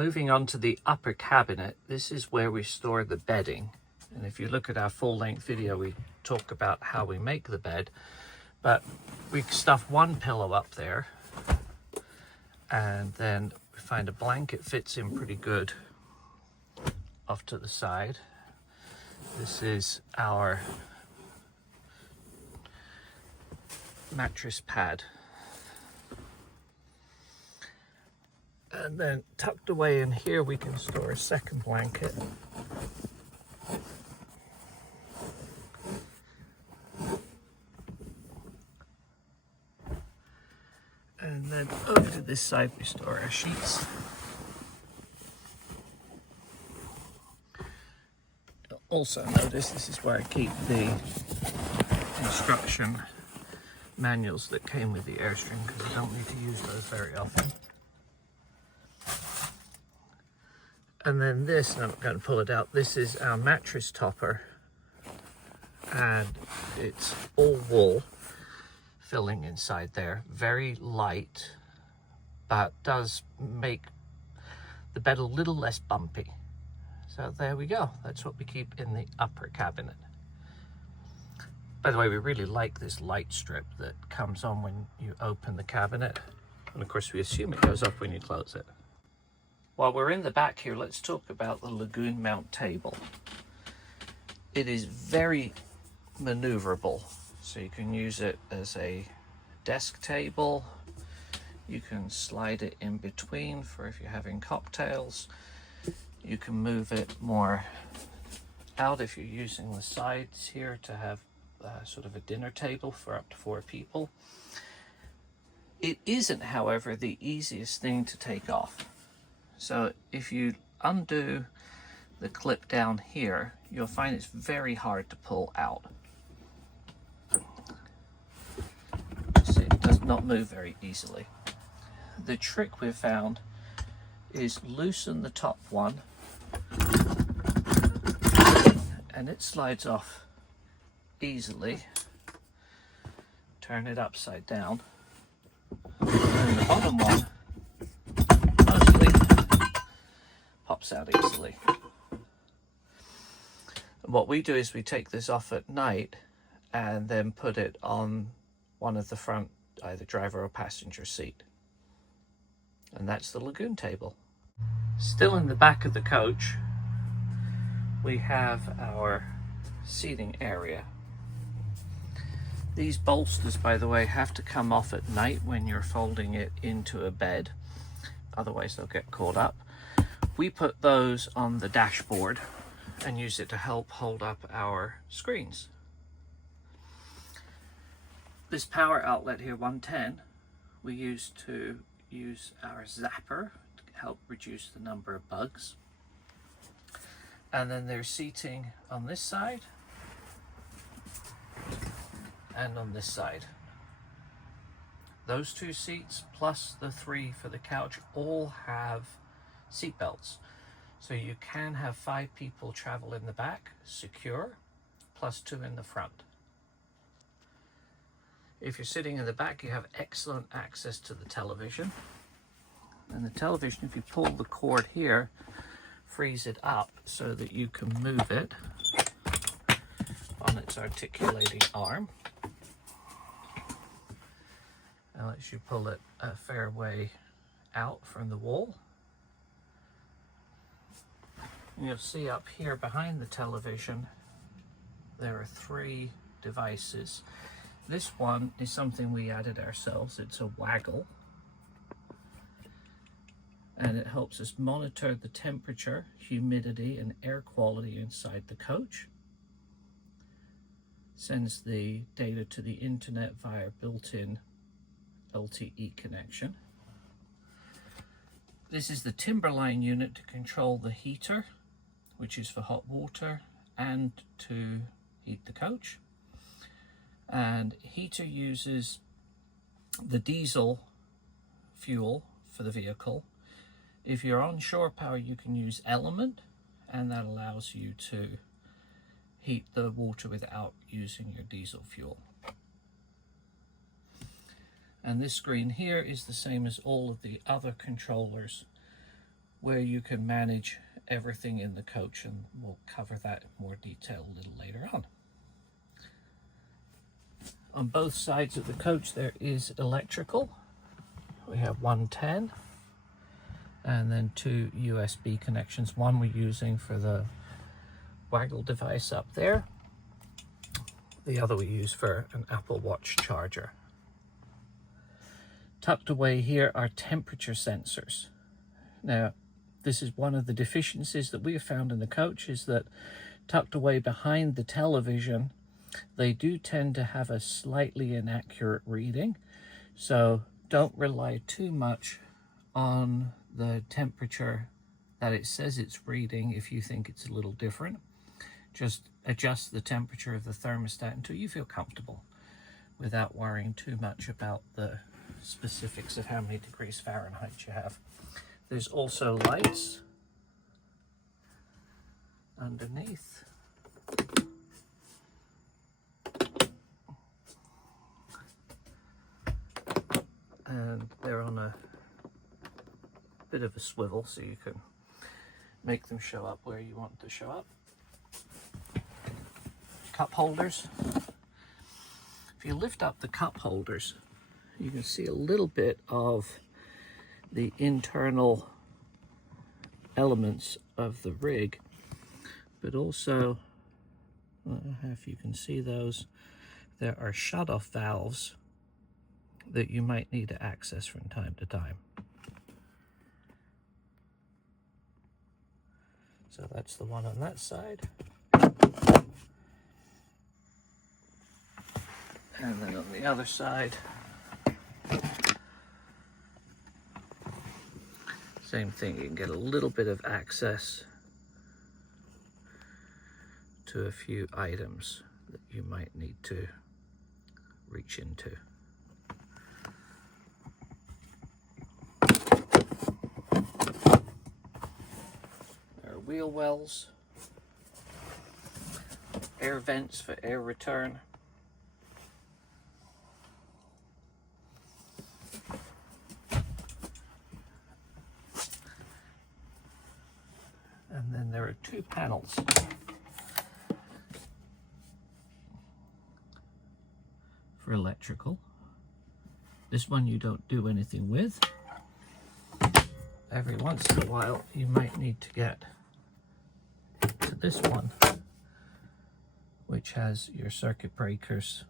Moving on to the upper cabinet, this is where we store the bedding. And if you look at our full-length video, we talk about how we make the bed. But we stuff one pillow up there, and then we find a blanket fits in pretty good off to the side. This is our mattress pad. And then tucked away in here, we can store a second blanket. And then over to this side, we store our sheets. You'll also notice this is where I keep the instruction manuals that came with the Airstream, because I don't need to use those very often. And then this, and I'm going to pull it out, this is our mattress topper, and it's all wool filling inside there, very light, but does make the bed a little less bumpy. So there we go, that's what we keep in the upper cabinet. By the way, we really like this light strip that comes on when you open the cabinet, and of course we assume it goes up when you close it. While we're in the back here, let's talk about the Lagoon mount table. It is very maneuverable, so you can use it as a desk table. You can slide it in between for if you're having cocktails. You can move it more out if you're using the sides here to have sort of a dinner table for up to 4 people. It isn't, however, the easiest thing to take off. So if you undo the clip down here, you'll find it's very hard to pull out. See, it does not move very easily. The trick we've found is loosen the top one, and it slides off easily. Turn it upside down, and the bottom one mostly pops out easily. And what we do is we take this off at night and then put it on one of the front, either driver or passenger seat. And that's the Lagoon table. Still in the back of the coach, we have our seating area. These bolsters, by the way, have to come off at night when you're folding it into a bed, otherwise they'll get caught up. We put those on the dashboard and use it to help hold up our screens. This power outlet here, 110, we use to use our zapper to help reduce the number of bugs. And then there's seating on this side and on this side. Those 2 seats plus the 3 for the couch all have seat belts. So you can have 5 people travel in the back, secure, plus 2 in the front. If you're sitting in the back, you have excellent access to the television. And the television, if you pull the cord here, frees it up so that you can move it on its articulating arm. And lets you pull it a fair way out from the wall. And you'll see up here behind the television, there are 3 devices. This one is something we added ourselves. It's a waggle. And it helps us monitor the temperature, humidity, and air quality inside the coach. Sends the data to the internet via built-in LTE connection. This is the Timberline unit to control the heater, which is for hot water and to heat the coach. And heater uses the diesel fuel for the vehicle. If you're on shore power, you can use Element, and that allows you to heat the water without using your diesel fuel. And this screen here is the same as all of the other controllers where you can manage everything in the coach, and we'll cover that in more detail a little later on. On both sides of the coach there is electrical. We have 110 and then 2 USB connections. One we're using for the waggle device up there. The other we use for an Apple Watch charger. Tucked away here are temperature sensors. Now, this is one of the deficiencies that we have found in the coach, is that tucked away behind the television, they do tend to have a slightly inaccurate reading. So don't rely too much on the temperature that it says it's reading if you think it's a little different. Just adjust the temperature of the thermostat until you feel comfortable without worrying too much about the specifics of how many degrees Fahrenheit you have. There's also lights underneath. And they're on a bit of a swivel, so you can make them show up where you want to show up. Cup holders. If you lift up the cup holders, you can see a little bit of the internal elements of the rig, but also, I don't know if you can see those, there are shut-off valves that you might need to access from time to time. So that's the one on that side. And then on the other side, same thing, you can get a little bit of access to a few items that you might need to reach into. There are wheel wells, air vents for air return. And then there are 2 panels for electrical. This one you don't do anything with. Every once in a while you might need to get to this one, which has your circuit breakers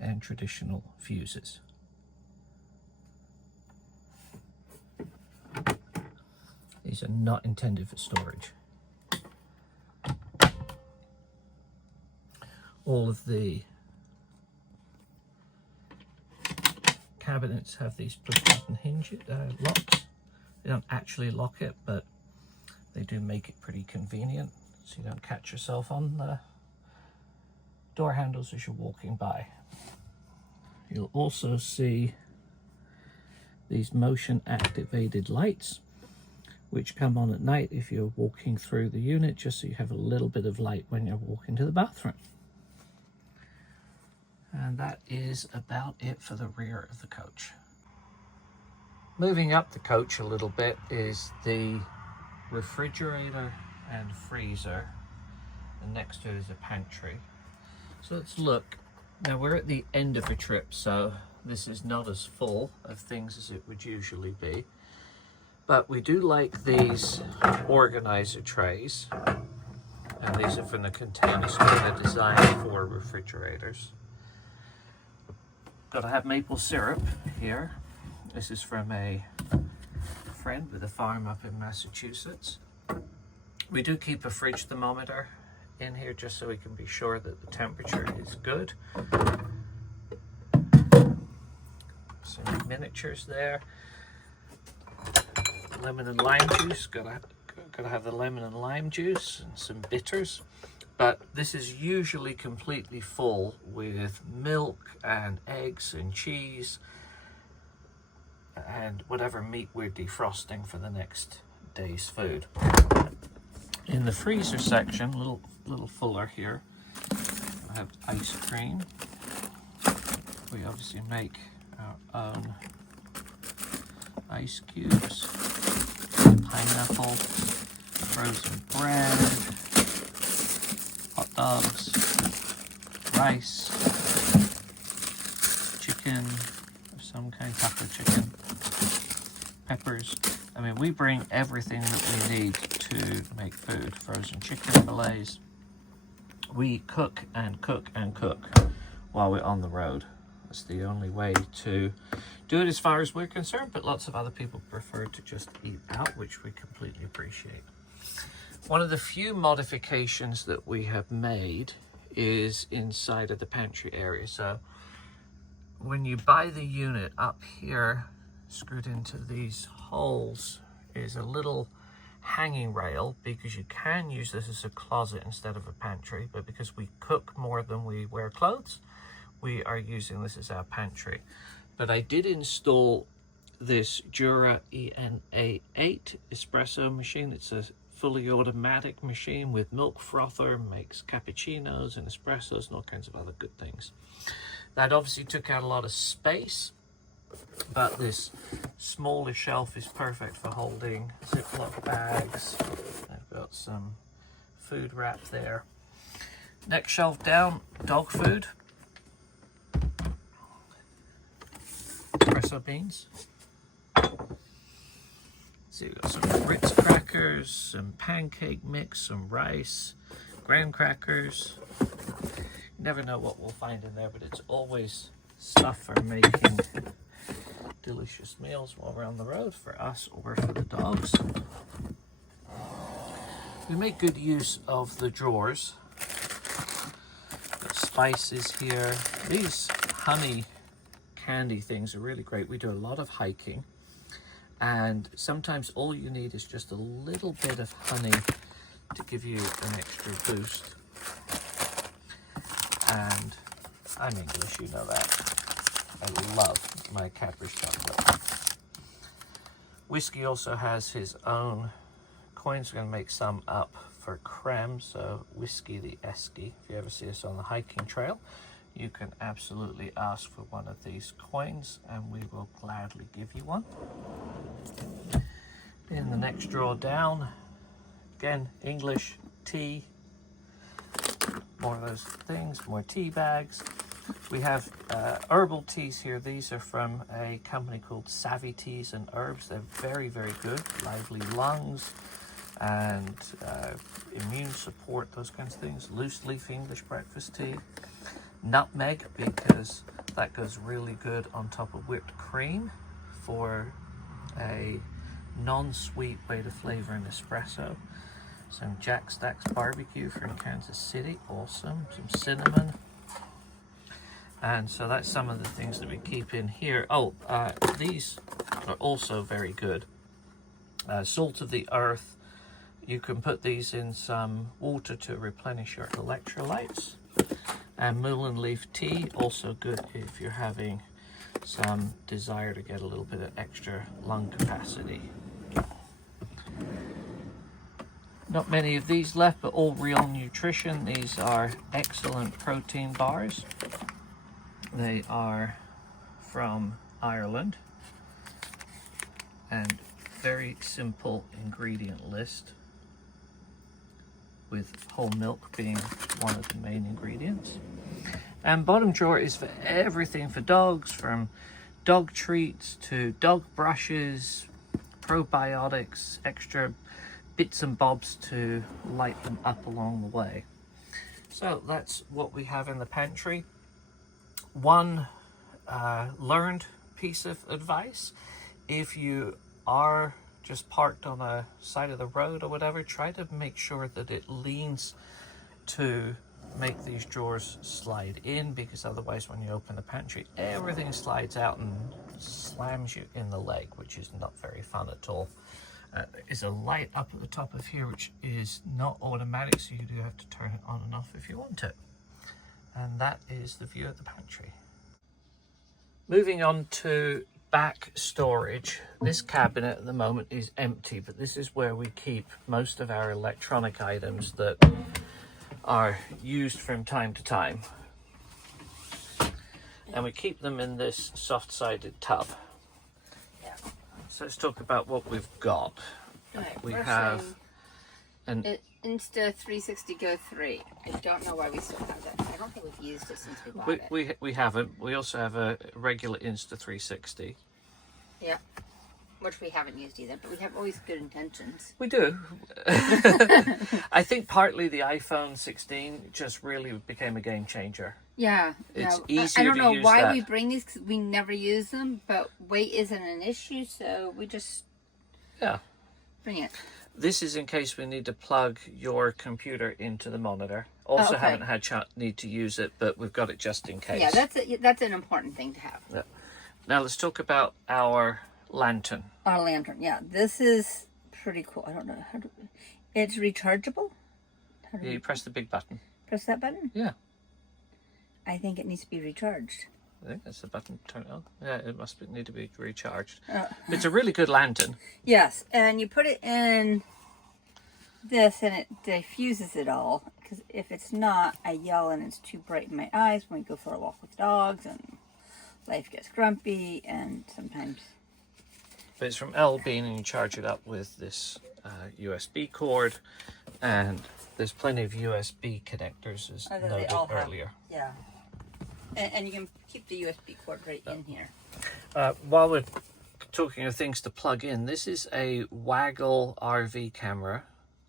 and traditional fuses. These are not intended for storage. All of the cabinets have these push-button hinge locks. They don't actually lock it, but they do make it pretty convenient so you don't catch yourself on the door handles as you're walking by. You'll also see these motion activated lights, which come on at night if you're walking through the unit, just so you have a little bit of light when you're walking to the bathroom. And that is about it for the rear of the coach. Moving up the coach a little bit is the refrigerator and freezer, and next to it is a pantry. So let's look. Now we're at the end of a trip, so this is not as full of things as it would usually be. But we do like these organizer trays, and these are from the Container Store. They're designed for refrigerators. Got to have maple syrup here. This is from a friend with a farm up in Massachusetts. We do keep a fridge thermometer in here just so we can be sure that the temperature is good. Some miniatures there. Lemon and lime juice, gotta have the lemon and lime juice, and some bitters. But this is usually completely full with milk and eggs and cheese and whatever meat we're defrosting for the next day's food. In the freezer section, a little fuller here, I have ice cream. We obviously make our own ice cubes. pineapple, frozen bread, hot dogs, rice, chicken of some kind, taco chicken, peppers. I mean, we bring everything that we need to make food. Frozen chicken fillets. We cook and cook and cook while we're on the road. That's the only way to do it as far as we're concerned, but lots of other people prefer to just eat out, which we completely appreciate. One of the few modifications that we have made is inside of the pantry area. So when you buy the unit, up here, screwed into these holes, is a little hanging rail, because you can use this as a closet instead of a pantry, but because we cook more than we wear clothes, we are using this as our pantry. But I did install this Jura E1 espresso machine. It's a fully automatic machine with milk frother, makes cappuccinos and espressos and all kinds of other good things. That obviously took out a lot of space, but this smaller shelf is perfect for holding Ziploc bags. I've got some food wrap there. Next shelf down, dog food. Espresso beans. So you've got some Ritz crackers, some pancake mix, some rice, graham crackers. You never know what we'll find in there, but it's always stuff for making delicious meals while we're on the road, for us or for the dogs. We make good use of the drawers. Got spices here. These honey candy things are really great. We do a lot of hiking, and sometimes all you need is just a little bit of honey to give you an extra boost. And I'm English, you know that. I love my Cadbury's chocolate. Whiskey also has his own coins. We're going to make some up for creme. So Whiskey the Esky. If you ever see us on the hiking trail, you can absolutely ask for one of these coins and we will gladly give you one. In the next drawer down, again, English tea. More of those things, more tea bags. We have herbal teas here. These are from a company called Savvy Teas and Herbs. They're very, very good. Lively lungs and immune support, those kinds of things. Loose leaf English breakfast tea. Nutmeg, because that goes really good on top of whipped cream for a non-sweet way to flavor an espresso. Some Jack Stack's barbecue from Kansas City, awesome. Some cinnamon. And so that's some of the things that we keep in here. Oh, these are also very good. Salt of the earth. You can put these in some water to replenish your electrolytes. And mullein leaf tea, also good if you're having some desire to get a little bit of extra lung capacity. Not many of these left, but all real nutrition. These are excellent protein bars. They are from Ireland, and very simple ingredient list, with whole milk being one of the main ingredients. And bottom drawer is for everything for dogs, from dog treats to dog brushes, probiotics, extra bits and bobs to light them up along the way. So that's what we have in the pantry. One learned piece of advice: if you are just parked on a side of the road or whatever, try to make sure that it leans to make these drawers slide in, because otherwise when you open the pantry, everything slides out and slams you in the leg, which is not very fun at all. There's a light up at the top of here which is not automatic, so you do have to turn it on and off if you want it. And that is the view of the pantry. Moving on to back storage. This cabinet at the moment is empty, but this is where we keep most of our electronic items that are used from time to time. And we keep them in this soft-sided tub. So let's talk about what we've got. Right, We we're have saying an Insta 360 Go 3. I don't know why we still have that. I don't think we've used it since we bought it. we haven't. We also have a regular Insta 360. Yeah, which we haven't used either, but we have always good intentions. We do. I think partly the iPhone 16 just really became a game changer. Yeah, It's no, easier I don't to know use why that. we bring these because we never use them, but weight isn't an issue, so we just Yeah. bring it. This is in case we need to plug your computer into the monitor. Also okay. haven't had need to use it, but we've got it just in case. Yeah, that's an important thing to have. Yeah. Now let's talk about our lantern. Our lantern, yeah, this is pretty cool. I don't know how to. It's rechargeable. How do Yeah, you press the big button. press that button? Yeah. I think it needs to be recharged. I think that's the button to turn it on. Yeah, it need to be recharged. It's a really good lantern. Yes, and you put it in this and it diffuses it all. Because if it's not, I yell and it's too bright in my eyes when we go for a walk with dogs and life gets grumpy and sometimes... But it's from L-Bean and you charge it up with this USB cord, and there's plenty of USB connectors as noted earlier. Yeah. And you can keep the USB cord right in here. While we're talking of things to plug in, this is a Waggle RV camera,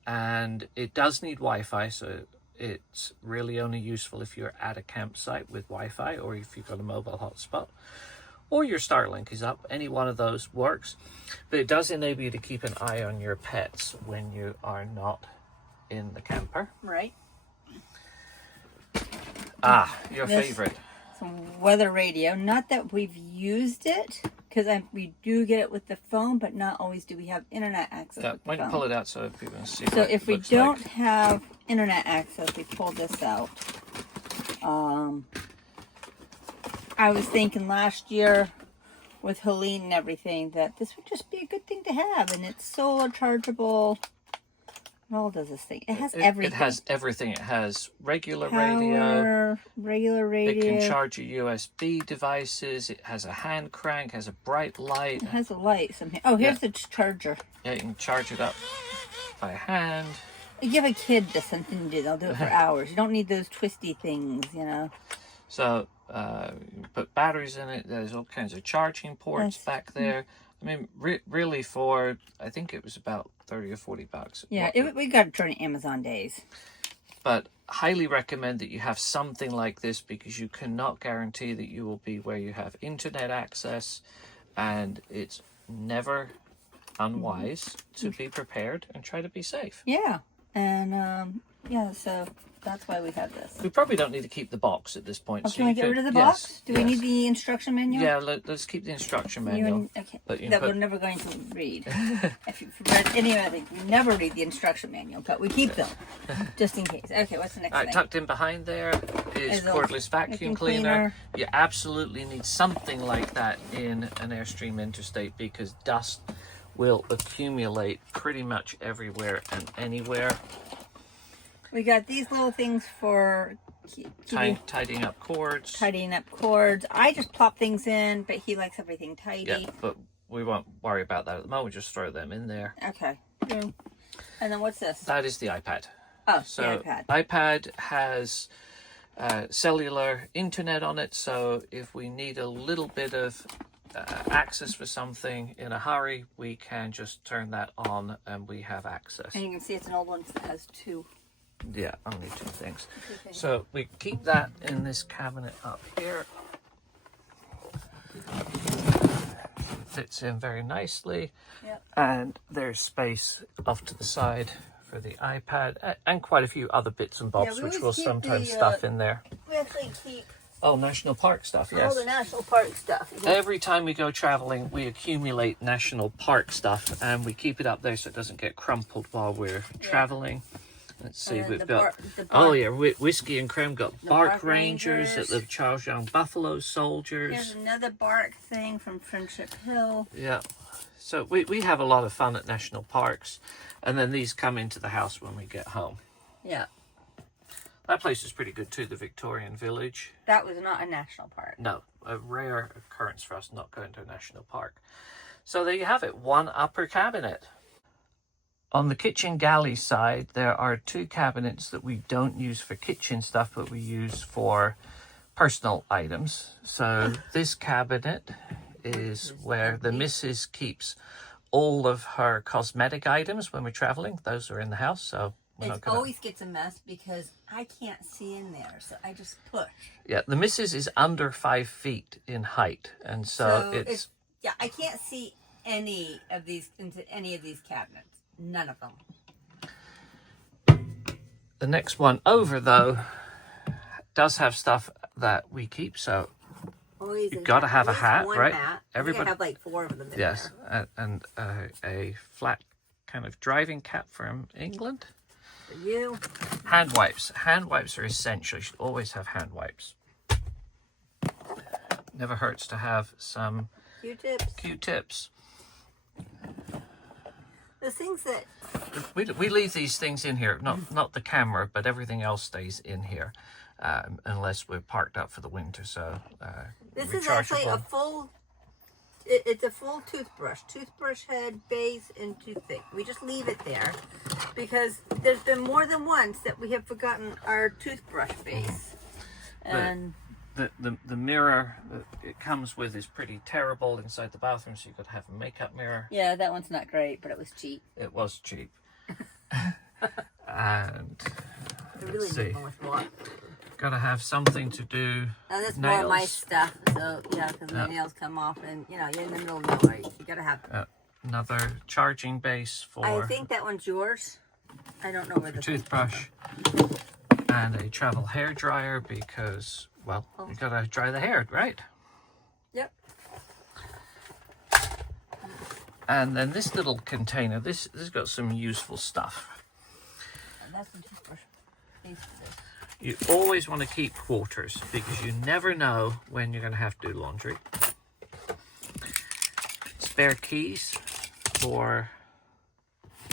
and it does need Wi-Fi, so it's really only useful if you're at a campsite with Wi-Fi, or if you've got a mobile hotspot, or your Starlink is up. Any one of those works, but it does enable you to keep an eye on your pets when you are not in the camper. Right. Your favorite. Some weather radio. Not that we've used it, because we do get it with the phone, but not always do we have internet access. Yeah, with the why don't you phone. pull it out so people can see? So what if it we looks don't like. have internet access, we pull this out. I was thinking last year with Helene and everything that this would just be a good thing to have, and it's solar chargeable. What all does this thing? It has everything. It has everything. It has regular Power, regular radio. It can charge your USB devices. It has a hand crank. Has a bright light. It has a light. Oh, here's the charger. Yeah, you can charge it up by hand. You give a kid this something to do, they'll do it for hours. You don't need those twisty things, you know. So you put batteries in it. There's all kinds of charging ports back there. I mean, really for, I think it was about 30 or 40 bucks. Yeah, we got it during Amazon days. But highly recommend that you have something like this, because you cannot guarantee that you will be where you have internet access, and it's never unwise to be prepared and try to be safe. Yeah, and yeah, so that's why we have this. We probably don't need to keep the box at this point. Oh, so can we get rid of the box? Do we need the instruction manual? Yeah, let's keep the instruction manual. Okay, that we're never going to read. If you've read any other thing, we never read the instruction manual, but we keep them, just in case. Okay, what's the next thing? Tucked in behind there is cordless vacuum cleaner. You absolutely need something like that in an Airstream Interstate, because dust will accumulate pretty much everywhere and anywhere. We got these little things for tidying up cords. Tidying up cords. I just plop things in, but he likes everything tidy. Yeah, but we won't worry about that at the moment. Just throw them in there. Okay. And then what's this? That is the iPad. Oh, so the iPad. iPad has cellular internet on it, so if we need a little bit of access for something in a hurry, we can just turn that on and we have access. And you can see it's an old one that has two. Yeah, only two things. So we keep that in this cabinet up here. Fits in very nicely. Yep. And there's space off to the side for the iPad and quite a few other bits and bobs, which we'll sometimes stuff in there. We actually keep national park stuff, yes. all the national park stuff. Every time we go traveling, we accumulate national park stuff, and we keep it up there so it doesn't get crumpled while we're traveling. Let's see, we've got, Whiskey and Creme got Bark Rangers at the Charles Young Buffalo Soldiers. Here's another bark thing from Friendship Hill. Yeah, so we have a lot of fun at national parks, and then these come into the house when we get home. Yeah. That place is pretty good too, the Victorian Village. That was not a national park. No, a rare occurrence for us not going to a national park. So there you have it, one upper cabinet. On the kitchen galley side, there are 2 cabinets that we don't use for kitchen stuff, but we use for personal items. So this cabinet is where the missus keeps all of her cosmetic items when we're traveling. Those are in the house, so we're not gonna... always gets a mess because I can't see in there, so I just push. Yeah, the missus is under 5 feet in height, and so it's... Yeah, I can't see into any of these cabinets. None of them. The next one over, though, does have stuff that we keep, so you've got to have a hat, right? Hat. Everybody I have like 4 of them in yes, there. and a flat kind of driving cap from England. For you. Hand wipes. Hand wipes are essential. You should always have hand wipes. Never hurts to have some Q-tips. Q-tips. The things that... We leave these things in here, not the camera, but everything else stays in here, unless we're parked up for the winter. So this is actually a full... It's a full toothbrush head, base, and toothpick. We just leave it there because there's been more than once that we have forgotten our toothbrush base. And the mirror that it comes with is pretty terrible inside the bathroom, so you've got to have a makeup mirror. yeah, that one's not great, but it was cheap. It was cheap. And Really see. What? Got to have something to do. Now that's nails. more my stuff, so yeah, because my nails come off, and you know, you're in the middle of nowhere. You gotta have. Another charging base for... I think that one's yours. I don't know where the toothbrush. And a travel hair dryer because, well, you gotta dry the hair, right? Yep. And then this little container, this has got some useful stuff. And that's the toothbrush base for this. You always want to keep quarters because you never know when you're going to have to do laundry. Spare keys for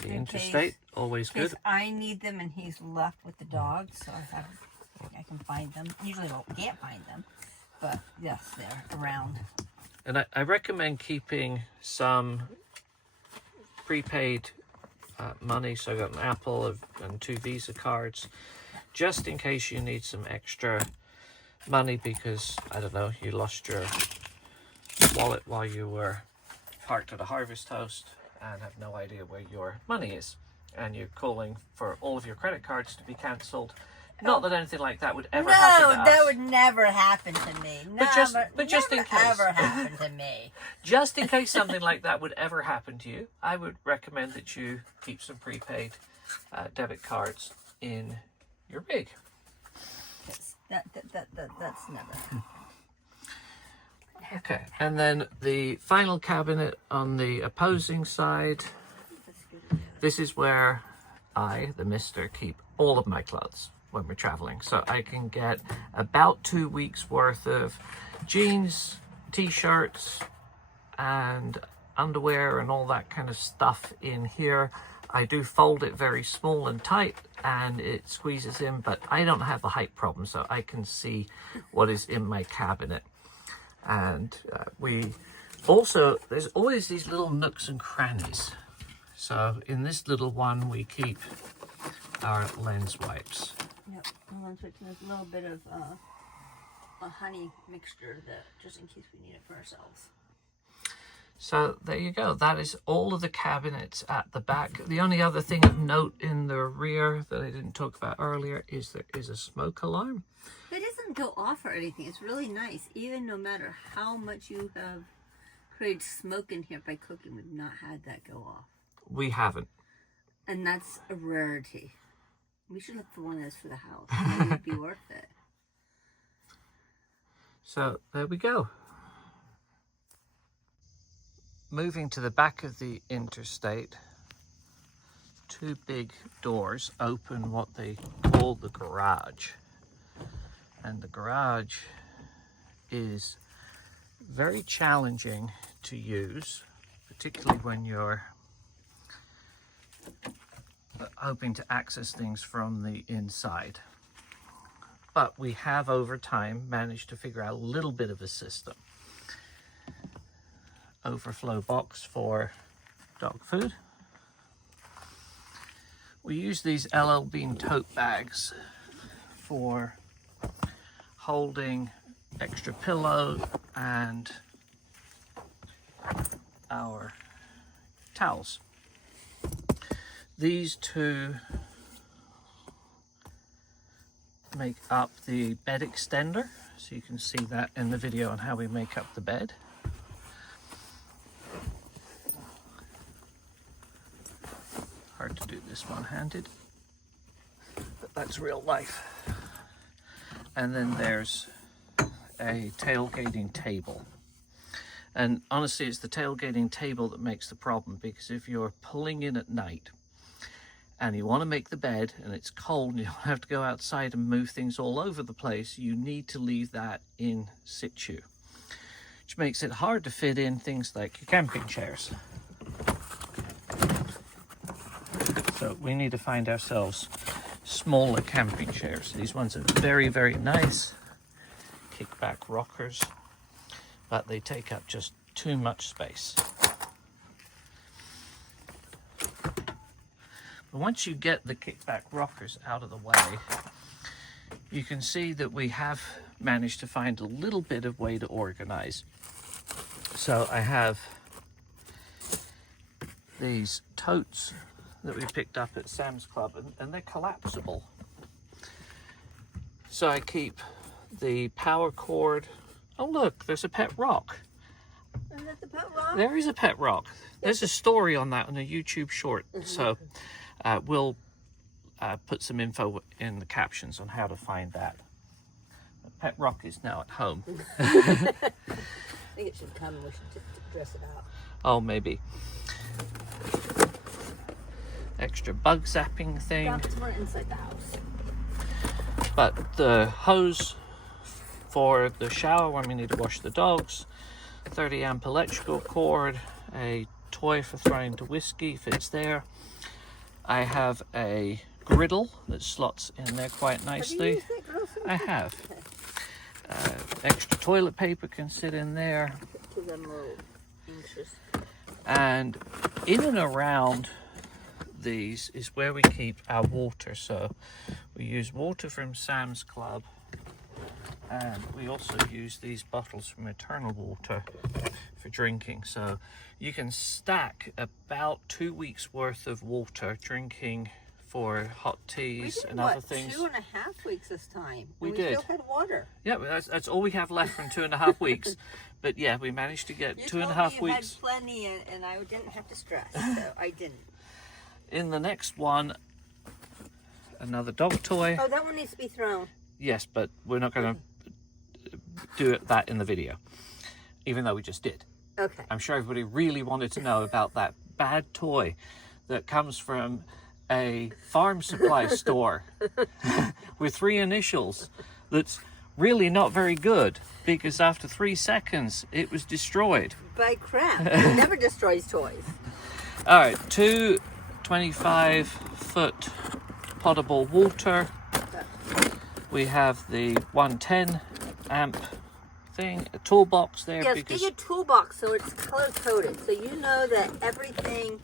the interstate, always good. I need them and he's left with the dogs, so I can find them. Usually I can't find them, but yes, they're around. And I recommend keeping some prepaid money. So I got an Apple and 2 Visa cards, just in case you need some extra money because, I don't know, you lost your wallet while you were parked at a harvest host and have no idea where your money is. And you're calling for all of your credit cards to be cancelled. Not that anything like that would ever happen to us. No, that would never happen to me. But just in case. Never happen to me. Just in case something like that would ever happen to you, I would recommend that you keep some prepaid debit cards in your rig. Yes, that's never. Okay, and then the final cabinet on the opposing side. This is where I, the mister, keep all of my clothes when we're traveling. So I can get about 2 weeks worth of jeans, t-shirts, and underwear and all that kind of stuff in here. I do fold it very small and tight and it squeezes in, but I don't have the height problem, so I can see what is in my cabinet. And we also, there's always these little nooks and crannies. So in this little one, we keep our lens wipes. Yep, there's a little bit of a honey mixture that just in case we need it for ourselves. So there you go. That is all of the cabinets at the back. The only other thing of note in the rear that I didn't talk about earlier is there is a smoke alarm. It doesn't go off or anything. It's really nice. Even no matter how much you have created smoke in here by cooking, we've not had that go off. We haven't. And that's a rarity. We should look for one that's for the house. Maybe it'd be worth it. So there we go. Moving to the back of the interstate, 2 big doors open what they call the garage. And the garage is very challenging to use, particularly when you're hoping to access things from the inside. But we have over time managed to figure out a little bit of a system. Overflow box for dog food. We use these LL Bean tote bags for holding extra pillow and our towels. These two make up the bed extender, so you can see that in the video on how we make up the bed. Hard to do this one-handed, but that's real life. And then there's a tailgating table. And honestly, it's the tailgating table that makes the problem, because if you're pulling in at night and you want to make the bed and it's cold and you don't have to go outside and move things all over the place, you need to leave that in situ, which makes it hard to fit in things like your camping chairs. So we need to find ourselves smaller camping chairs. These ones are very, very nice, kickback rockers, but they take up just too much space. But once you get the kickback rockers out of the way, you can see that we have managed to find a little bit of way to organize. So I have these totes that we picked up at Sam's Club, and they're collapsible. So I keep the power cord. Oh look, there's a pet rock. Is that the pet rock? There is a pet rock. There's a story on that on a YouTube short. So we'll put some info in the captions on how to find that. The pet rock is now at home. I think it should come and we should just dress it out. Oh, maybe. Extra bug zapping thing. That's more inside the house. But the hose for the shower when we need to wash the dogs, 30 amp electrical cord, a toy for throwing to whiskey fits there. I have a griddle that slots in there quite nicely. Have you used that griddle? I have. Extra toilet paper can sit in there. To them little anxious. And in and around these is where we keep our water. So we use water from Sam's Club, and we also use these bottles from Eternal Water for drinking. So you can stack about 2 weeks worth of water drinking for hot teas and other things. 2.5 weeks this time. We and did. We still had water. Yeah, but that's all we have left from 2.5 weeks. But yeah, we managed to get 2.5 weeks. You had plenty, and I didn't have to stress, so I didn't. In the next one, another dog toy. Oh, that one needs to be thrown. Yes, but we're not going to do that in the video, even though we just did. Okay. I'm sure everybody really wanted to know about that bad toy that comes from a farm supply store with 3 initials that's really not very good, because after 3 seconds it was destroyed. By crap. It never destroys toys. All right, 2 25-foot potable water. We have the 110 amp thing, a toolbox there. Yes, because get a toolbox so it's color coded, so you know that everything.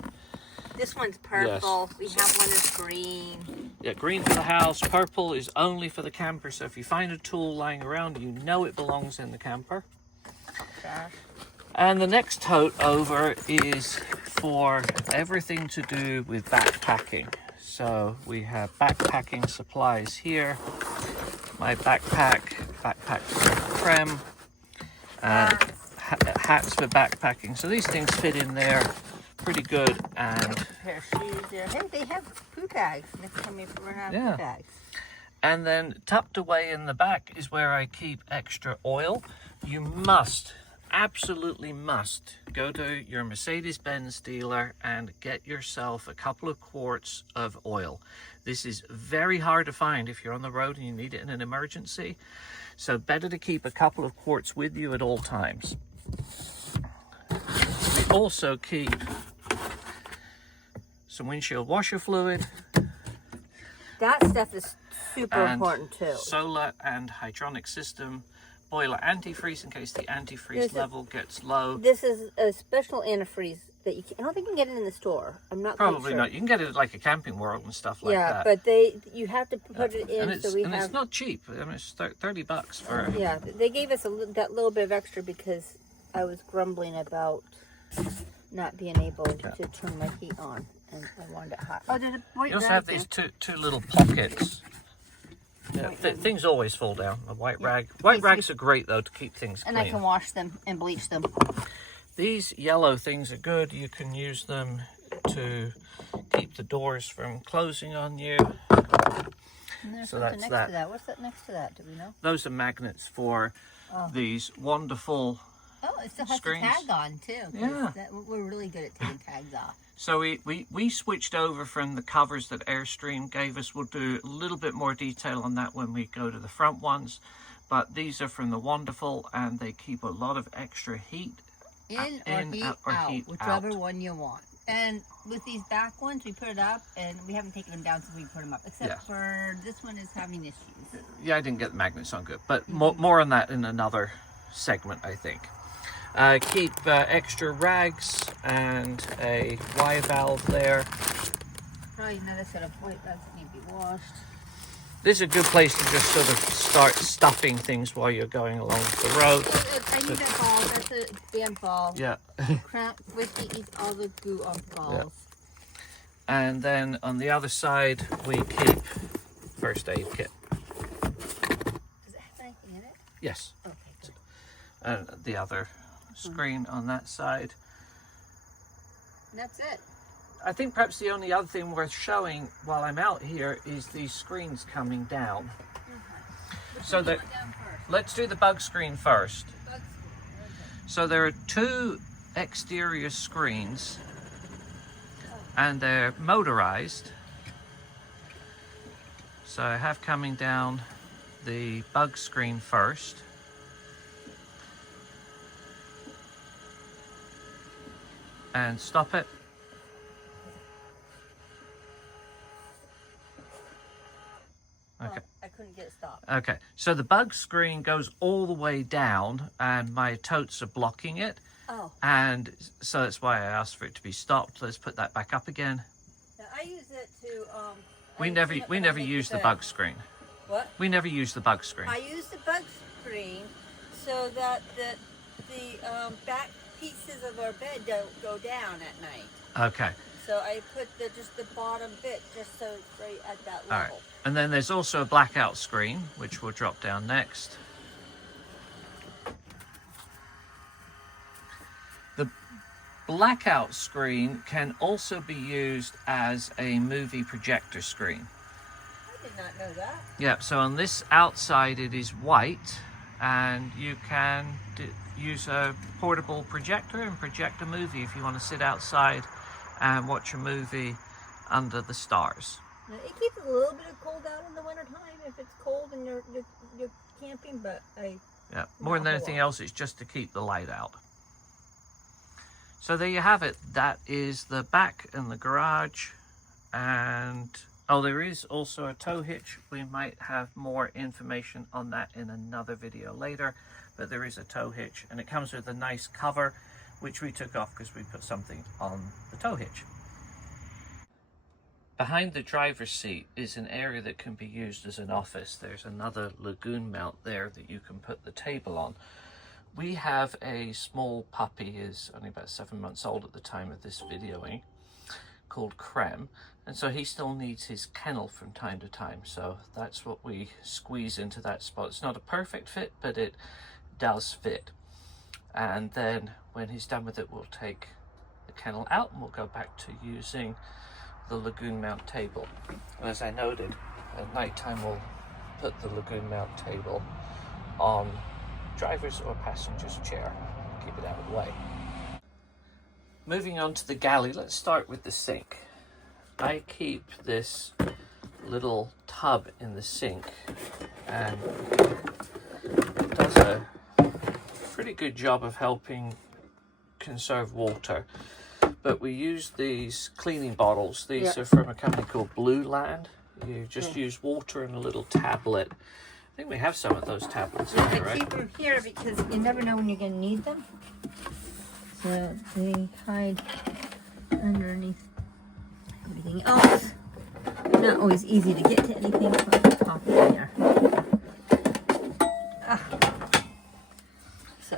This one's purple. Yes. We have one that's green. Yeah, green for the house, purple is only for the camper. So if you find a tool lying around, you know it belongs in the camper. Gosh. And the next tote over is for everything to do with backpacking. So we have backpacking supplies here. My backpack creme, and hats for backpacking. So these things fit in there pretty good. And A pair of shoes there. Hey, they have poo bags. Next time we run out of Yeah. poo bags. And then tucked away in the back is where I keep extra oil. You must, absolutely must, go to your Mercedes-Benz dealer and get yourself a couple of quarts of oil. This is very hard to find if you're on the road and you need it in an emergency. So better to keep a couple of quarts with you at all times. We also keep some windshield washer fluid. That stuff is super and important too. solar and hydronic system, boiler antifreeze in case the antifreeze There's level gets low. This is a special antifreeze that I don't think you can get it in the store. I'm not Probably quite sure. not. You can get it at like a Camping World and stuff like that. Yeah, but you have to put it in. It's not cheap. I mean, it's $30 for. Yeah, they gave us that little bit of extra because I was grumbling about not being able to turn my heat on, and I wanted it hot. Oh, there's a white rag. You also have these two little pockets. Yeah, things always fall down. A white rag. White rags are great though to keep things clean. And I can wash them and bleach them. These yellow things are good. You can use them to keep the doors from closing on you. And there's something next to that. What's that next to that? Do we know? Those are magnets for these wonderful Oh, it still has screens. the tag on too. Yeah. We're really good at taking tags off. So we switched over from the covers that Airstream gave us. We'll do a little bit more detail on that when we go to the front ones. But these are from the Wonderful, and they keep a lot of extra heat. In or heat out, whichever one you want. And with these back ones, we put it up, and we haven't taken them down since we put them up, except for this one is having issues. Yeah, I didn't get the magnets on good, but more on that in another segment, I think. Keep extra rags and a Y valve there. Probably another set of white rags that need to be washed. This is a good place to just sort of start stuffing things while you're going along the road. I need that ball. That's a damn ball. Yeah. Whiskey eats all the goo off the balls. Yeah. And then on the other side, we keep first aid kit. Does it have anything in it? Yes. Okay, good. And the other screen on that side. And that's it. I think perhaps the only other thing worth showing while I'm out here is these screens coming down. So that let's do the bug screen first. So there are two exterior screens and they're motorized. So I have coming down the bug screen first. And stop it. Okay. I couldn't get it stopped. Okay, so the bug screen goes all the way down and my totes are blocking it. Oh. And so that's why I asked for it to be stopped. Let's put that back up again. Now I use it to we never use the bug screen. What? We never use the bug screen. I use the bug screen so that the back pieces of our bed don't go down at night. Okay. So I put just the bottom bit just so it's right at that level. All right. And then there's also a blackout screen, which we'll drop down next. The blackout screen can also be used as a movie projector screen. I did not know that. Yeah, so on this outside it is white, and you can use a portable projector and project a movie if you want to sit outside and watch a movie under the stars. Now, it keeps a little bit of cold out in the wintertime if it's cold and you're camping, but yeah, more than anything else, it's just to keep the light out. So there you have it. That is the back and the garage. And oh, there is also a tow hitch. We might have more information on that in another video later, but there is a tow hitch and it comes with a nice cover, which we took off because we put something on the tow hitch. Behind the driver's seat is an area that can be used as an office. There's another lagoon mount there that you can put the table on. We have a small puppy, is only about 7 months old at the time of this videoing, called Creme, and so he still needs his kennel from time to time, so that's what we squeeze into that spot. It's not a perfect fit, but it does fit. And then when he's done with it, we'll take the kennel out and we'll go back to using the lagoon mount table. And as I noted, at night time we'll put the lagoon mount table on driver's or passenger's chair, keep it out of the way. Moving on to the galley, let's start with the sink. I keep this little tub in the sink, and it does a pretty good job of helping conserve water. But we use these cleaning bottles. These are from a company called Blue Land. You just use water and a little tablet. I think we have some of those tablets in here, right? I keep them here because you never know when you're going to need them. So they hide underneath everything else. Not always easy to get to anything, but pop it in there. So,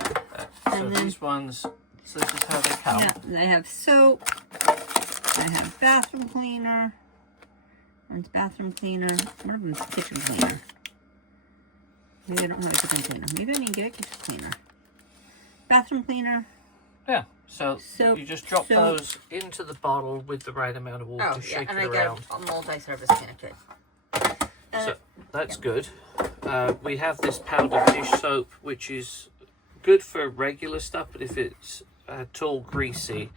so these ones, so this is how they come. Yeah, I have soap. I have bathroom cleaner. One's bathroom cleaner. One of them's kitchen cleaner. Maybe I don't have a kitchen cleaner. Maybe I need to get a kitchen cleaner. Bathroom cleaner. Yeah, so Soap, you just drop those into the bottle with the right amount of water, shake it around. And I got a multi-service can, good. So that's good. We have this powdered dish soap, which is good for regular stuff, but if it's at all greasy,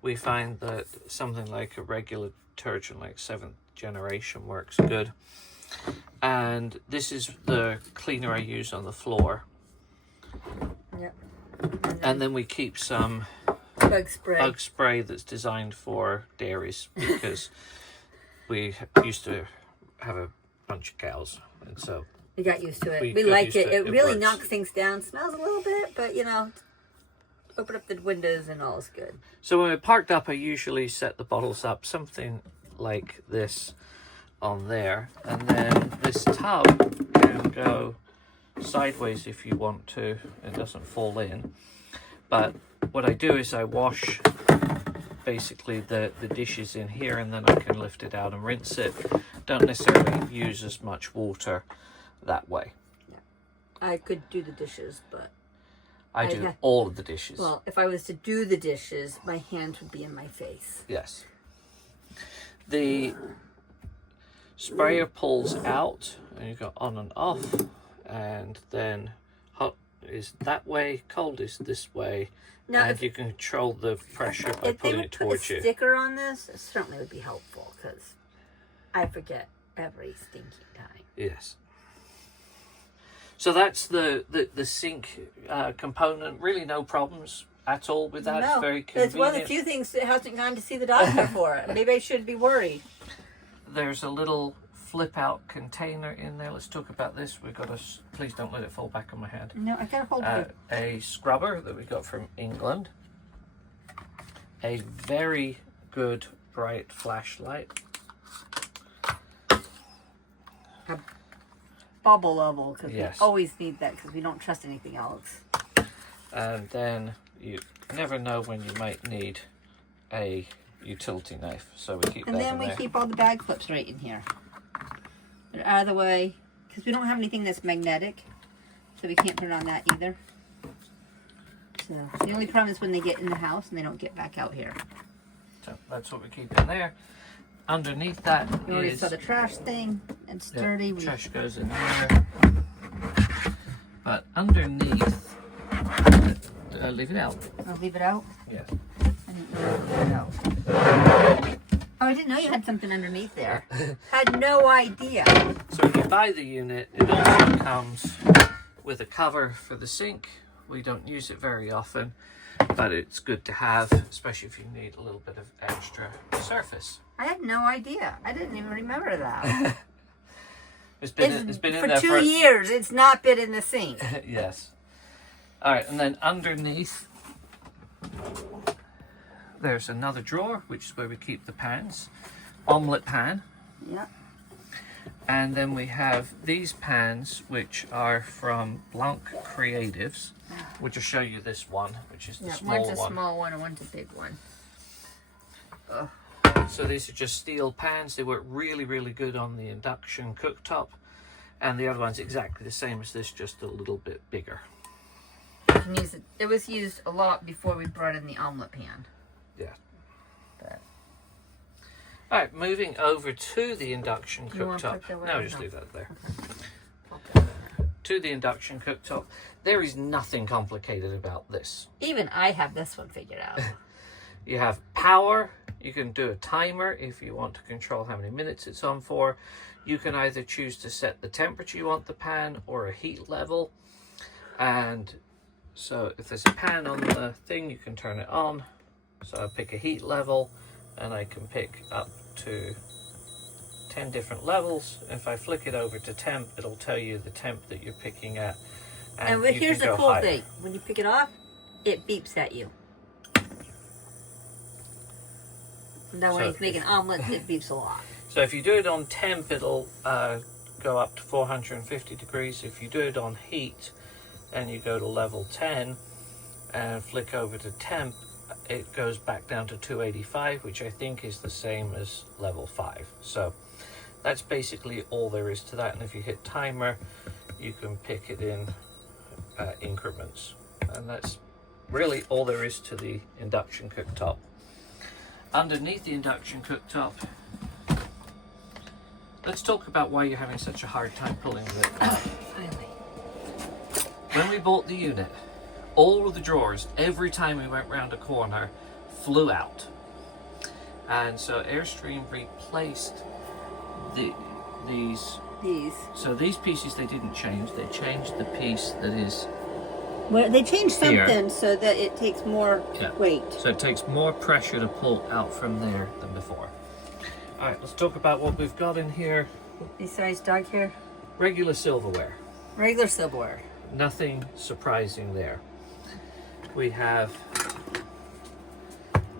we find that something like a regular detergent, like 7th generation, works good. And this is the cleaner I use on the floor. Yep. And then we keep some bug spray that's designed for dairies, because we used to have a bunch of cows, and so we got used to it. We like it. It really knocks things down. Smells a little bit, but you know, open up the windows and all is good. So when we're parked up, I usually set the bottles up something like this on there, and then this tub can go sideways if you want to. It doesn't fall in. But what I do is I wash basically the dishes in here, and then I can lift it out and rinse it. Don't necessarily use as much water that way. Yeah. I could do the dishes, but I do all of the dishes. Well, if I was to do the dishes, my hands would be in my face. Yes. The sprayer pulls out, and you go on and off, and then hot is that way, cold is this way, now, and you can control the pressure by pulling it towards you. If they would put a sticker on this, it certainly would be helpful, because I forget every stinking time. Yes. So that's the sink component. Really no problems at all with that. No, it's very convenient. It's one of the few things that hasn't gone to see the doctor for. Maybe I should be worried. There's a little flip out container in there. Let's talk about this. We've got please don't let it fall back on my hand. No, I gotta hold it. A scrubber that we got from England. A very good bright flashlight. A bubble level, because yes. we always need that because we don't trust anything else. And then you never know when you might need a utility knife, so we keep that in there. And then we keep all the bag clips right in here. They're out of the way, because we don't have anything that's magnetic, so we can't put it on that either. So the only problem is when they get in the house and they don't get back out here. So that's what we keep in there. Underneath that you already saw the trash thing. It's sturdy. Yeah, trash goes in there. But underneath, leave it out. I'll leave it out? Yes. I didn't know I leave it out. Oh, I didn't know you had something underneath there. Had no idea. So when you buy the unit, it also comes with a cover for the sink. We don't use it very often, but it's good to have, especially if you need a little bit of extra surface. I had no idea. I didn't even remember that. It's been in there for 2 years. It's not been in the sink. Yes. All right, and then underneath, there's another drawer, which is where we keep the pans. Omelette pan. Yeah. And then we have these pans, which are from Blanc Creatives. We'll just show you this one, which is the small one. One's a small one and one's a big one. Ugh. So these are just steel pans. They work really, really good on the induction cooktop. And the other one's exactly the same as this, just a little bit bigger. You can use it. It was used a lot before we brought in the omelet pan. Yeah. But. All right, moving over to the induction cooktop. No, just leave that there. Okay. To the induction cooktop. There is nothing complicated about this. Even I have this one figured out. You have power. You can do a timer if you want to control how many minutes it's on for. You can either choose to set the temperature you want the pan or a heat level. And so if there's a pan on the thing, you can turn it on. So I pick a heat level, and I can pick up to 10 different levels. If I flick it over to temp, it'll tell you the temp that you're picking at. And here's the cool thing. When you pick it off, it beeps at you. And then when So he's making omelets, it beeps a lot. So if you do it on temp, it'll go up to 450 degrees. If you do it on heat and you go to level 10 and flick over to temp, it goes back down to 285, which I think is the same as level 5. So that's basically all there is to that. And if you hit timer, you can pick it in increments. And that's really all there is to the induction cooktop. Underneath the induction cooktop, let's talk about why you're having such a hard time pulling it out. Finally. When we bought the unit, all of the drawers, every time we went round a corner, flew out. And so Airstream replaced these. So these pieces they didn't change. They changed the piece that is Well, they changed something here, so that it takes more weight. So it takes more pressure to pull out from there than before. All right, let's talk about what we've got in here. Besides dog hair? Regular silverware. Regular silverware. Nothing surprising there. We have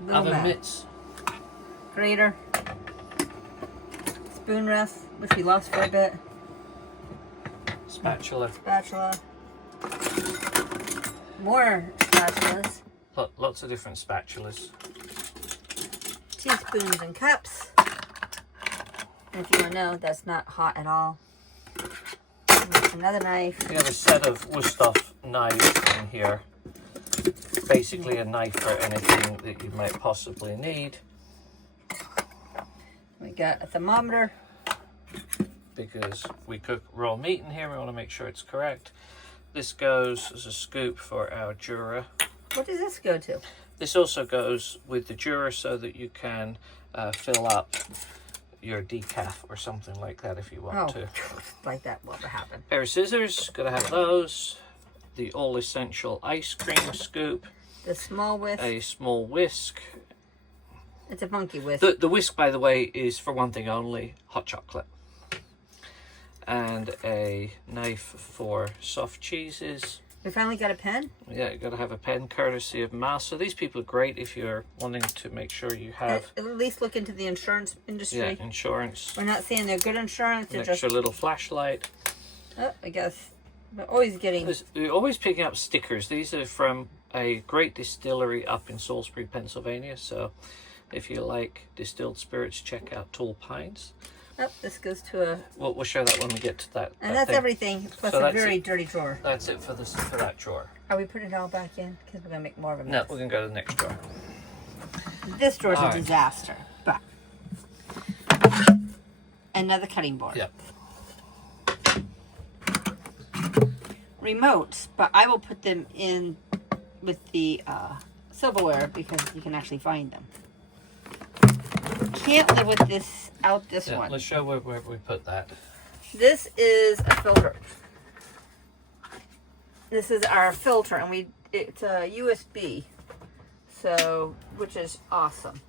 oven mat. mitts, Grater. Spoon rest, which we lost for a bit. spatula, Spatula. More spatulas. lots of different spatulas. Teaspoons and cups. And if you want to know, that's not hot at all. Another knife. We have a set of Wusthof knives in here. Basically a knife for anything that you might possibly need. We got a thermometer. Because we cook raw meat in here, we want to make sure it's correct. This goes as a scoop for our Jura. What does this go to? This also goes with the Jura so that you can fill up your decaf or something like that if you want to. Like that will happen. Pair of scissors, gotta have those. The all essential ice cream scoop. The small whisk. A small whisk. It's a funky whisk. The whisk, by the way, is for one thing only, hot chocolate. And a knife for soft cheeses. We finally got a pen. Yeah, you got to have a pen courtesy of Mass. So these people are great if you're wanting to make sure you have At least look into the insurance industry. yeah, insurance. We're not saying they're good insurance. An They're just. extra little flashlight. Oh, I guess. We're always getting. We're always picking up stickers. These are from a great distillery up in Salisbury, Pennsylvania. So if you like distilled spirits, check out Tall Pines. Oh, this goes to a. We'll show that when we get to that. And that's thing. everything. Plus So a that's very it. dirty drawer. That's it for this for that drawer. Are we putting it all back in? Because we're gonna make more of a No, mess. we're gonna go to the next drawer. This drawer's All a right. disaster. But another cutting board. Yep. Remotes, but I will put them in with the silverware because you can actually find them. Can't live with this Yeah, one. let's show where we put that. This is a filter. This is our filter, and it's a USB, so which is awesome.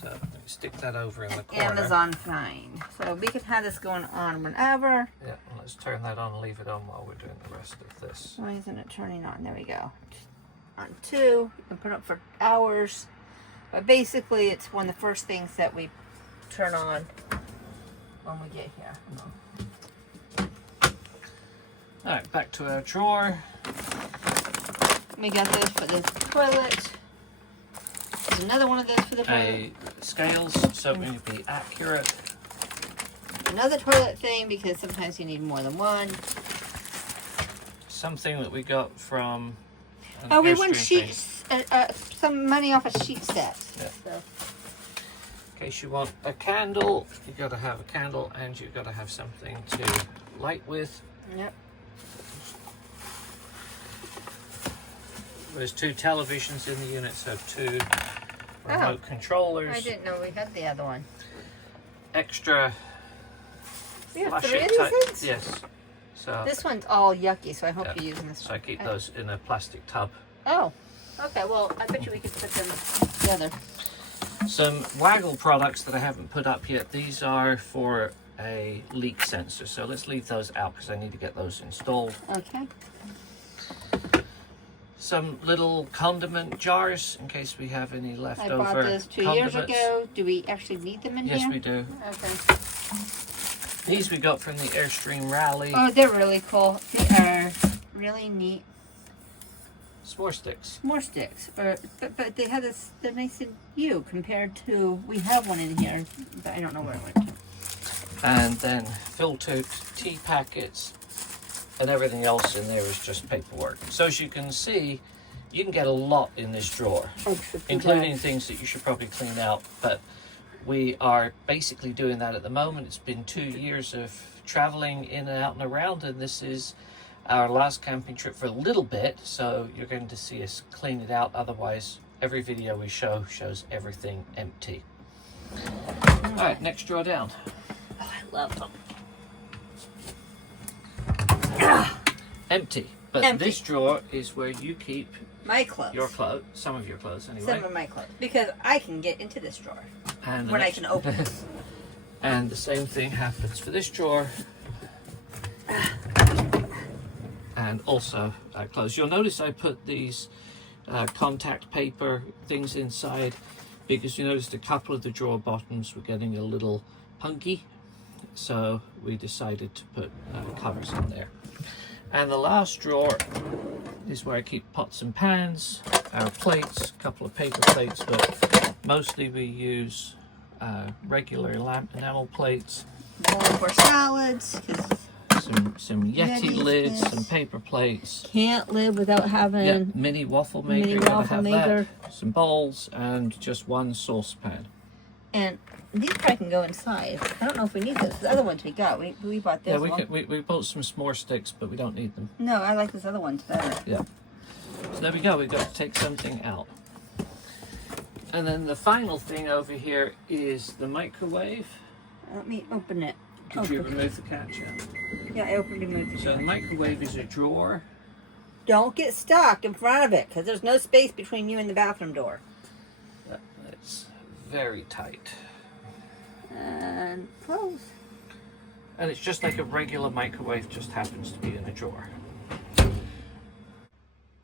So let me stick that over in the corner. Amazon Find. So we can have this going on whenever. Yeah, and let's turn that on and leave it on while we're doing the rest of this. Why isn't it turning on? There we go. On 2. You can put it up for hours. But basically, it's one of the first things that we turn on when we get here. All right, back to our drawer. We got this for the toilet. There's another one of those for the toilet. Scales, so we need to be accurate. Another toilet thing because sometimes you need more than one. Something that we got from. Oh, we won Airstream thing. sheets. Some money off a sheet set. Yeah. So. In case you want a candle, you got to have a candle, and you got to have something to light with. Yep. There's 2 televisions in the unit, so 2 remote controllers. I didn't know we had the other one. Extra. We have flash 3 of it these type- things? Yes. So, This one's all yucky, so I hope Yeah. you're using this so I one. keep those in a plastic tub. Oh, okay. Well, I bet you we could put them together. Some Waggle products that I haven't put up yet. These are for a leak sensor, so let's leave those out because I need to get those installed. Okay. Some little condiment jars in case we have any leftover. I bought those 2 years ago. Do we actually need them in here? Yes, we do. Okay. These we got from the Airstream rally. Oh, they're really cool. They are really neat. S'more sticks. S'more sticks. But they have this, they're nice and new compared to, we have one in here, but I don't know where it went to. And then filtered tea packets, and everything else in there is just paperwork. So as you can see, you can get a lot in this drawer, including things that you should probably clean out, but we are basically doing that at the moment. It's been 2 years of traveling in and out and around, and this is our last camping trip for a little bit, so you're going to see us clean it out. Otherwise, every video we show shows everything empty. All right, next drawer down. Oh, I love them. Empty. But Empty. This drawer is where you keep my clothes. Your clothes. Some of your clothes, anyway. Some of my clothes. Because I can get into this drawer And when I can open it. And the same thing happens for this drawer. And also clothes. You'll notice I put these contact paper things inside because you noticed a couple of the drawer bottoms were getting a little punky. So we decided to put covers in there. And the last drawer is where I keep pots and pans, our plates, a couple of paper plates, but mostly we use regular lamp enamel plates. Bowl for salads. Some Yeti lids, some paper plates. Can't live without having mini waffle maker. Mini waffle maker. That, some bowls, and just one saucepan. And these probably can go inside. I don't know if we need this. The other ones we got. We bought this one. We bought some s'more sticks, but we don't need them. No, I like this other one better. Yeah. So there we go. We've got to take something out. And then the final thing over here is the microwave. Let me open it. Could you remove the catch out? Yeah, I opened and moved it. So the microwave is a drawer. Don't get stuck in front of it, because there's no space between you and the bathroom door. It's very tight. And close. And it's just like a regular microwave, just happens to be in a drawer.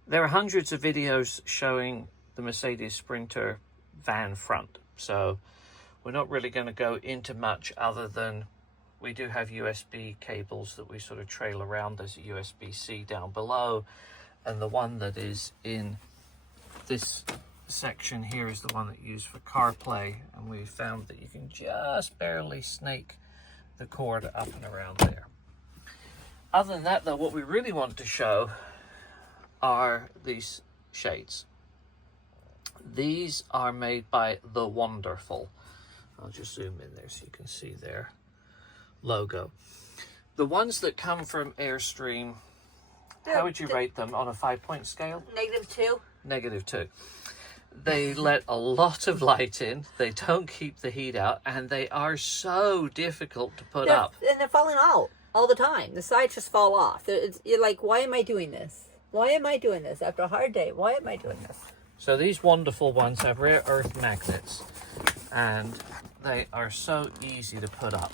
There are hundreds of videos showing the Mercedes Sprinter van front, so we're not really going to go into much other than we do have USB cables that we sort of trail around. There's a USB-C down below, and the one that is in this section here is the one that you use for CarPlay, and we found that you can just barely snake the cord up and around there. Other than that, though, what we really wanted to show are these shades. These are made by The Wonderful. I'll just zoom in there so you can see their logo. The ones that come from Airstream, how would you rate them on a 5-point scale? -2. -2. They let a lot of light in, they don't keep the heat out, and they are so difficult to put up. And they're falling out all the time. The sides just fall off. You're like, why am I doing this? Why am I doing this? After a hard day, why am I doing this? So these wonderful ones have rare earth magnets, and they are so easy to put up.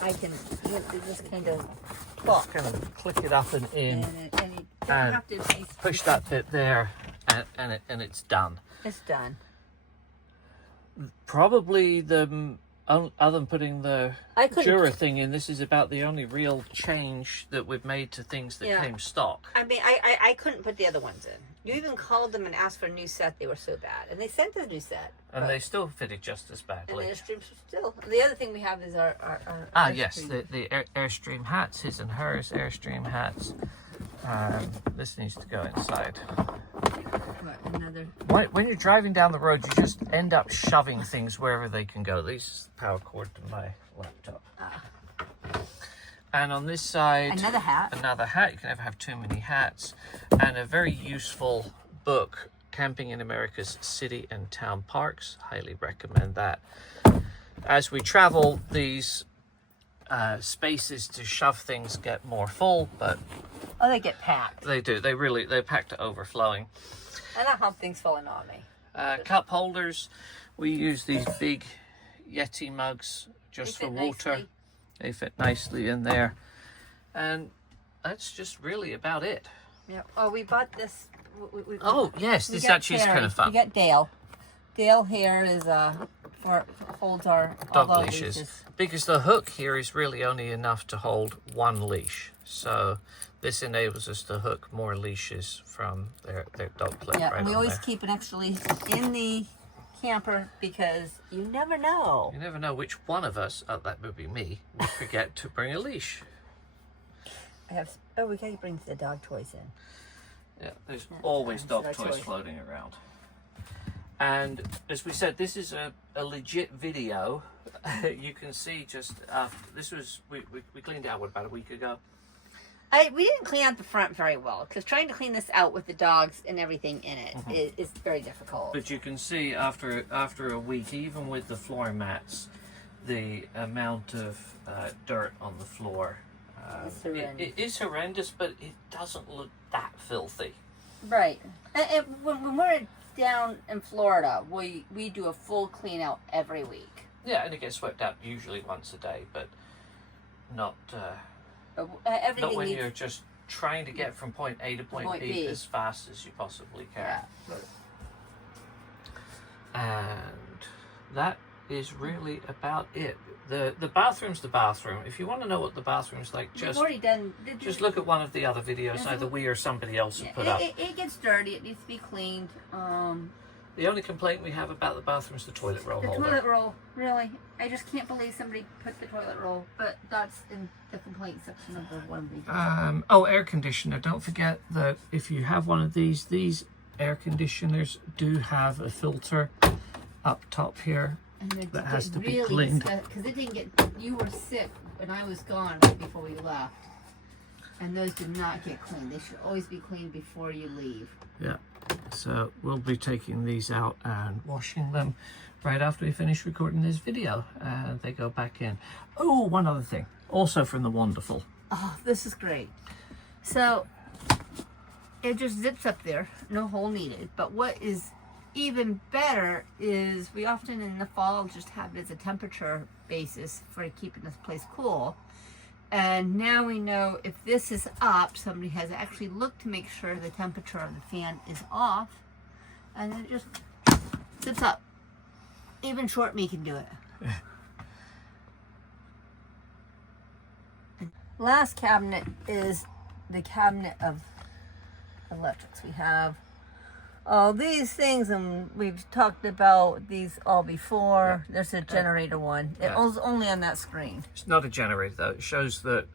I can just kind of Just kind of click it up and in, and you don't have to push that bit there, and it's done. It's done. Probably other than putting the couldn't- Jura thing in, this is about the only real change that we've made to things that came stock. I mean, I couldn't put the other ones in. You even called them and asked for a new set. They were so bad. And they sent us a new set. And they still fitted just as badly. And the Airstreams still. The other thing we have is our yes, the Airstream hats, his and hers Airstream hats. This needs to go inside. What, another? When you're driving down the road, you just end up shoving things wherever they can go. This is the power cord to my laptop. And on this side, Another hat. You can never have too many hats. And a very useful book, Camping in America's City and Town Parks. Highly recommend that. As we travel, these spaces to shove things get more full, but Oh, they get packed. they do. They're packed to overflowing. I don't have things falling on me. Cup holders. We use these big Yeti mugs just for water. Nicely. They fit nicely in there. And that's just really about it. Yeah. Oh, we bought this Oh, yes, we this got actually is kind of fun. We got Dale. Dale here is holds our Dog all our leashes. Because the hook here is really only enough to hold one leash. So this enables us to hook more leashes from their dog clip. Yeah, right and we on always there. keep an extra leash in the camper because you never know. You never know which one of us, that would be me, would forget to bring a leash. We gotta bring the dog toys in. Yeah, there's always dog our toys toys. floating around. And as we said, this is a legit video. You can see just this was we cleaned out about a week ago. We didn't clean out the front very well because trying to clean this out with the dogs and everything in it is very difficult. But you can see after a week, even with the floor mats, the amount of dirt on the floor. It is horrendous, but it doesn't look that filthy. Right. And when we're down in Florida, we do a full clean out every week. Yeah, and it gets swept out usually once a day, but not Everything not when needs, you're just trying to get from point A to point B as fast as you possibly can. Yeah. And that is really about it. The bathroom's the bathroom. If you want to know what the bathroom's like, We've already done. just look at one of the other videos either we or somebody else has put up. It gets dirty. It needs to be cleaned. The only complaint we have about the bathroom is the toilet roll The holder. toilet roll, really. I just can't believe somebody put the toilet roll, but that's in the complaint section of the one we Air conditioner. Don't forget that if you have one of these air conditioners do have a filter up top here that has to be cleaned. Because it didn't get. You were sick when I was gone right before we left, and those did not get cleaned. They should always be cleaned before you leave. Yeah. So we'll be taking these out and washing them right after we finish recording this video, and they go back in. Oh, one other thing, also from the Wonderful. Oh, this is great. So it just zips up there, no hole needed. But what is even better is we often in the fall just have it as a temperature basis for keeping this place cool. And now we know if this is up, somebody has actually looked to make sure the temperature of the fan is off, and then it just zips up. Even short me can do it. Last cabinet is the cabinet of electrics. We have all these things, and we've talked about these all before. There's a generator one. It's only on that screen. It's not a generator though. It shows the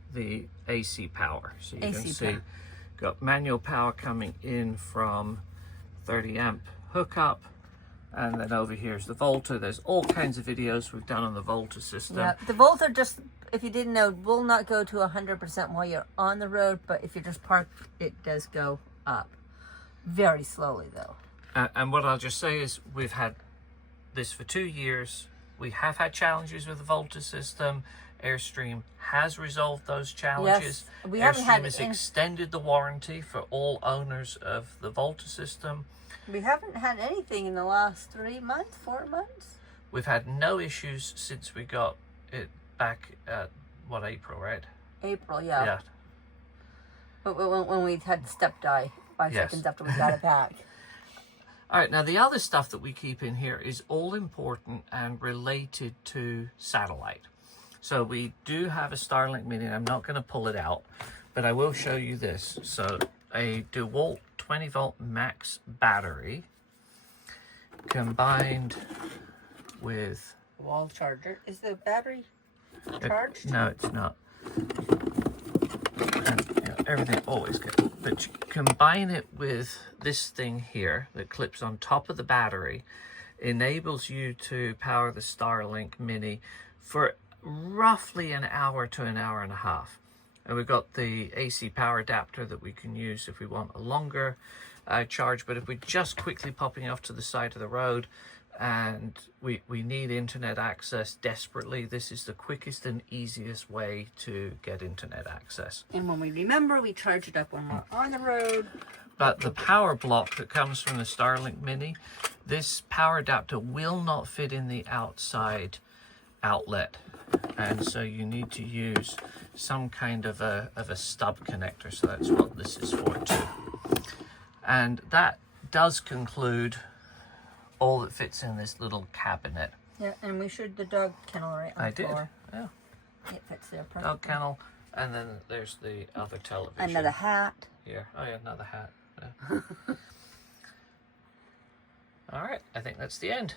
AC power. So you can see got manual power coming in from 30 amp hookup, and then over here is the Volta. There's all kinds of videos we've done on the Volta system. Yeah, the Volta, just if you didn't know, will not go to 100% while you're on the road, but if you're just parked, it does go up. Very slowly though. And what I'll just say is we've had this for 2 years. We have had challenges with the Volta system. Airstream has resolved those challenges. Yes, we haven't had Airstream has extended the warranty for all owners of the Volta system. We haven't had anything in the last 3 months, 4 months. We've had no issues since we got it back at, April, right? April, yeah. Yeah. But when we had the step die 5 seconds after we got it back. All right, now the other stuff that we keep in here is all important and related to satellite. So we do have a Starlink Mini, and I'm not going to pull it out, but I will show you this. So a DeWalt 20 volt max battery combined with... Wall charger. Is the battery charged? No, it's not. And, everything always gets... But you combine it with this thing here that clips on top of the battery, enables you to power the Starlink Mini for roughly an hour to an hour and a half. And we've got the AC power adapter that we can use if we want a longer charge, but if we're just quickly popping off to the side of the road and we need internet access desperately, this is the quickest and easiest way to get internet access. And when we remember, we charge it up when we're on the road. But the power block that comes from the Starlink Mini, this power adapter will not fit in the outside outlet, and so you need to use some kind of a stub connector. So that's what this is for too. And that does conclude all that fits in this little cabinet. Yeah, and we showed the dog kennel right on I the did, floor. yeah. It fits there perfectly. Dog kennel, and then there's the other television. Another hat. Here. Oh yeah, another hat. Yeah. All right, I think that's the end.